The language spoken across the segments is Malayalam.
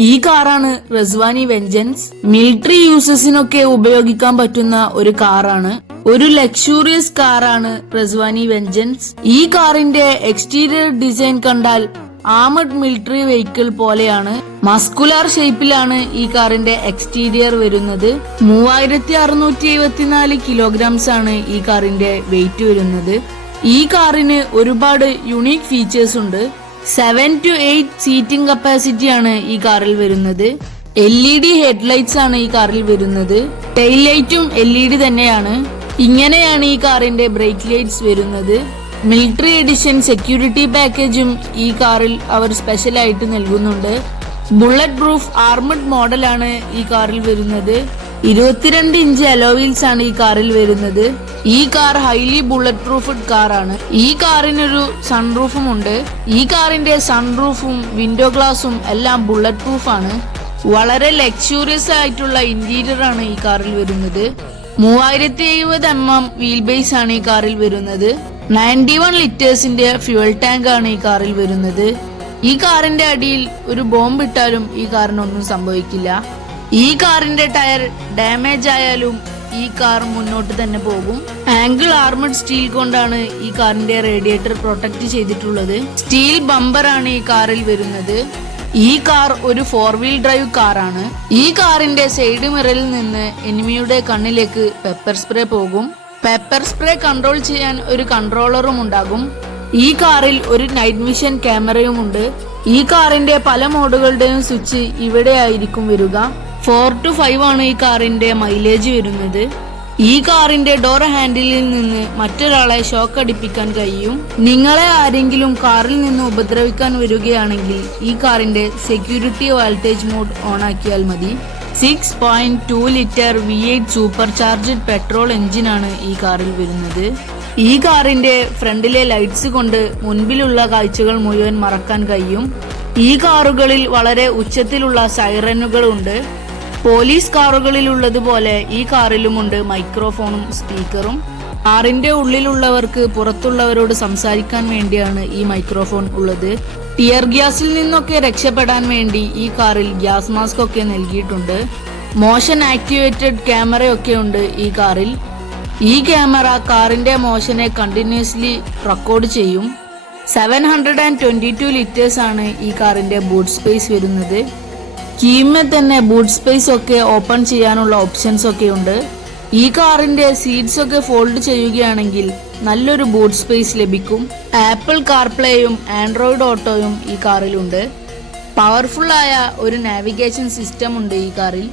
ഈ കാറാണ് റസ്വാനി വെഞ്ചൻസ്. മിലിറ്ററി യൂസസിനൊക്കെ ഉപയോഗിക്കാൻ പറ്റുന്ന ഒരു കാറാണ്. ഒരു ലക്ഷൂറിയസ് കാറാണ് റസ്വാനി വെഞ്ചൻസ്. ഈ കാറിന്റെ എക്സ്റ്റീരിയർ ഡിസൈൻ കണ്ടാൽ ആർമഡ് മിലിറ്ററി വെഹിക്കിൾ പോലെയാണ്. മസ്കുലാർ ഷേപ്പിലാണ് ഈ കാറിന്റെ എക്സ്റ്റീരിയർ വരുന്നത്. 3674 കിലോഗ്രാംസ് ആണ് ഈ കാറിന്റെ വെയിറ്റ് വരുന്നത്. ഈ കാറിന് ഒരുപാട് യുണീക് ഫീച്ചേഴ്സ് ഉണ്ട്. 7 to 8 സീറ്റിംഗ് കപ്പാസിറ്റി ആണ് ഈ കാറിൽ വരുന്നത്. LED ഹെഡ്ലൈറ്റ്സ് ആണ് ഈ കാറിൽ വരുന്നത്. ടെയിൽ ലൈറ്റും LED തന്നെയാണ്. ഇങ്ങനെയാണ് ഈ കാറിന്റെ ബ്രേക്ക് ലൈറ്റ്സ് വരുന്നത്. മിലിറ്ററി എഡിഷൻ സെക്യൂരിറ്റി പാക്കേജും ഈ കാറിൽ അവർ സ്പെഷ്യൽ ആയിട്ട് നൽകുന്നുണ്ട്. ബുള്ളറ്റ് പ്രൂഫ് ആർമഡ് മോഡലാണ് ഈ കാറിൽ വരുന്നത്. 22 ഇഞ്ച് അലോവീൽസ് ആണ് ഈ കാറിൽ വരുന്നത്. ഈ കാർ ഹൈലി ബുള്ളറ്റ് പ്രൂഫഡ് കാറാണ്. ഈ കാറിനൊരു സൺറൂഫും ഉണ്ട്. ഈ കാറിന്റെ സൺറൂഫും വിൻഡോ ഗ്ലാസും എല്ലാം ബുള്ളറ്റ് പ്രൂഫ് ആണ്. വളരെ ലക്ഷൂറിയസ് ആയിട്ടുള്ള ഇന്റീരിയർ ആണ് ഈ കാറിൽ വരുന്നത്. 3070 mm വീൽ ബേസ് ആണ് ഈ കാറിൽ വരുന്നത്. 91 ലിറ്റേഴ്സിന്റെ ഫ്യൂവൽ ടാങ്ക് ആണ് ഈ കാറിൽ വരുന്നത്. ഈ കാറിന്റെ അടിയിൽ ഒരു ബോംബ് ഇട്ടാലും ഈ കാറിനൊന്നും സംഭവിക്കില്ല. ഈ കാറിന്റെ ടയർ ഡാമേജ് ആയാലും ഈ കാർ മുന്നോട്ട് തന്നെ പോകും. ആംഗിൾ ആർമഡ് സ്റ്റീൽ കൊണ്ടാണ് ഈ കാറിന്റെ റേഡിയേറ്റർ പ്രൊട്ടക്ട് ചെയ്തിട്ടുള്ളത്. സ്റ്റീൽ ബമ്പർ ആണ് ഈ കാറിൽ വരുന്നത്. ഈ കാർ ഒരു 4 വീൽ ഡ്രൈവ് കാറാണ്. ഈ കാറിന്റെ സൈഡ് മിററിൽ നിന്ന് എനിമിയുടെ കണ്ണിലേക്ക് പെപ്പർ സ്പ്രേ പോകും. പെപ്പർ സ്പ്രേ കൺട്രോൾ ചെയ്യാൻ ഒരു കൺട്രോളറും ഉണ്ടാകും. ഈ കാറിൽ ഒരു നൈറ്റ് വിഷൻ ക്യാമറയും ഉണ്ട്. ഈ കാറിന്റെ പല മോഡുകളുടെയും സ്വിച്ച് ഇവിടെ ആയിരിക്കും വരിക. 4 to 5 ആണ് ഈ കാറിന്റെ മൈലേജ് വരുന്നത്. ഈ കാറിന്റെ ഡോർ ഹാൻഡിലിൽ നിന്ന് മറ്റൊരാളെ ഷോക്ക് അടിപ്പിക്കാൻ കഴിയും. നിങ്ങളെ ആരെങ്കിലും കാറിൽ നിന്ന് ഉപദ്രവിക്കാൻ വരികയാണെങ്കിൽ ഈ കാറിന്റെ സെക്യൂരിറ്റി വോൾട്ടേജ് മോഡ് ഓൺ ആക്കിയാൽ മതി. 6.2 litre V8 super charged petrol എഞ്ചിനാണ് ഈ കാറിൽ വരുന്നത്. ഈ കാറിന്റെ ഫ്രണ്ടിലെ ലൈറ്റ്സ് കൊണ്ട് മുൻപിലുള്ള കാഴ്ചകൾ മുഴുവൻ മറക്കാൻ കഴിയും. ഈ കാറുകളിൽ വളരെ ഉച്ചത്തിലുള്ള സൈറനുകൾ ഉണ്ട്. പോലീസ് കാറുകളിൽ ഉള്ളതുപോലെ ഈ കാറിലുമുണ്ട് മൈക്രോഫോണും സ്പീക്കറും. കാറിന്റെ ഉള്ളിലുള്ളവർക്ക് പുറത്തുള്ളവരോട് സംസാരിക്കാൻ വേണ്ടിയാണ് ഈ മൈക്രോഫോൺ ഉള്ളത്. ടിയർ ഗ്യാസിൽ നിന്നൊക്കെ രക്ഷപ്പെടാൻ വേണ്ടി ഈ കാറിൽ ഗ്യാസ് മാസ്ക് ഒക്കെ നൽകിയിട്ടുണ്ട്. മോഷൻ ആക്ടിവേറ്റഡ് ക്യാമറയൊക്കെ ഉണ്ട് ഈ കാറിൽ. ഈ ക്യാമറ കാറിന്റെ മോഷനെ കണ്ടിന്യൂസ്ലി റെക്കോർഡ് ചെയ്യും. 722 ലിറ്റേഴ്സ് ആണ് ഈ കാറിന്റെ ബൂട്ട് സ്പേസ് വരുന്നത്. കീമേ തന്നെ ബൂട്ട് സ്പേസ് ഒക്കെ ഓപ്പൺ ചെയ്യാനുള്ള ഓപ്ഷൻസ് ഒക്കെ ഉണ്ട്. ഈ കാറിന്റെ സീറ്റ്സ് ഒക്കെ ഫോൾഡ് ചെയ്യുകയാണെങ്കിൽ നല്ലൊരു ബൂട്ട് സ്പേസ് ലഭിക്കും. ആപ്പിൾ കാർപ്ലേയും ആൻഡ്രോയിഡ് ഓട്ടോയും ഈ കാറിലുണ്ട്. പവർഫുൾ ആയ ഒരു നാവിഗേഷൻ സിസ്റ്റം ഉണ്ട് ഈ കാറിൽ.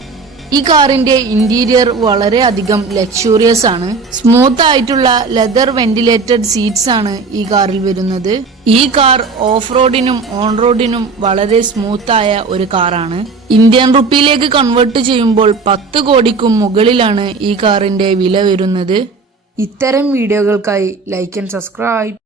ഈ കാറിന്റെ ഇന്റീരിയർ വളരെ അധികം ലക്ഷൂറിയസ് ആണ്. സ്മൂത്ത് ആയിട്ടുള്ള ലെതർ വെന്റിലേറ്റഡ് സീറ്റ്സ് ആണ് ഈ കാറിൽ വരുന്നത്. ഈ കാർ ഓഫ് റോഡിനും ഓൺ റോഡിനും വളരെ സ്മൂത്ത് ആയ ഒരു കാറാണ്. ഇന്ത്യൻ റുപ്പിയിലേക്ക് കൺവേർട്ട് ചെയ്യുമ്പോൾ 10 കോടിക്കും മുകളിലാണ് ഈ കാറിന്റെ വില വരുന്നത്. ഇത്തരം വീഡിയോകൾക്കായി ലൈക്ക് ആൻഡ് സബ്സ്ക്രൈബ്.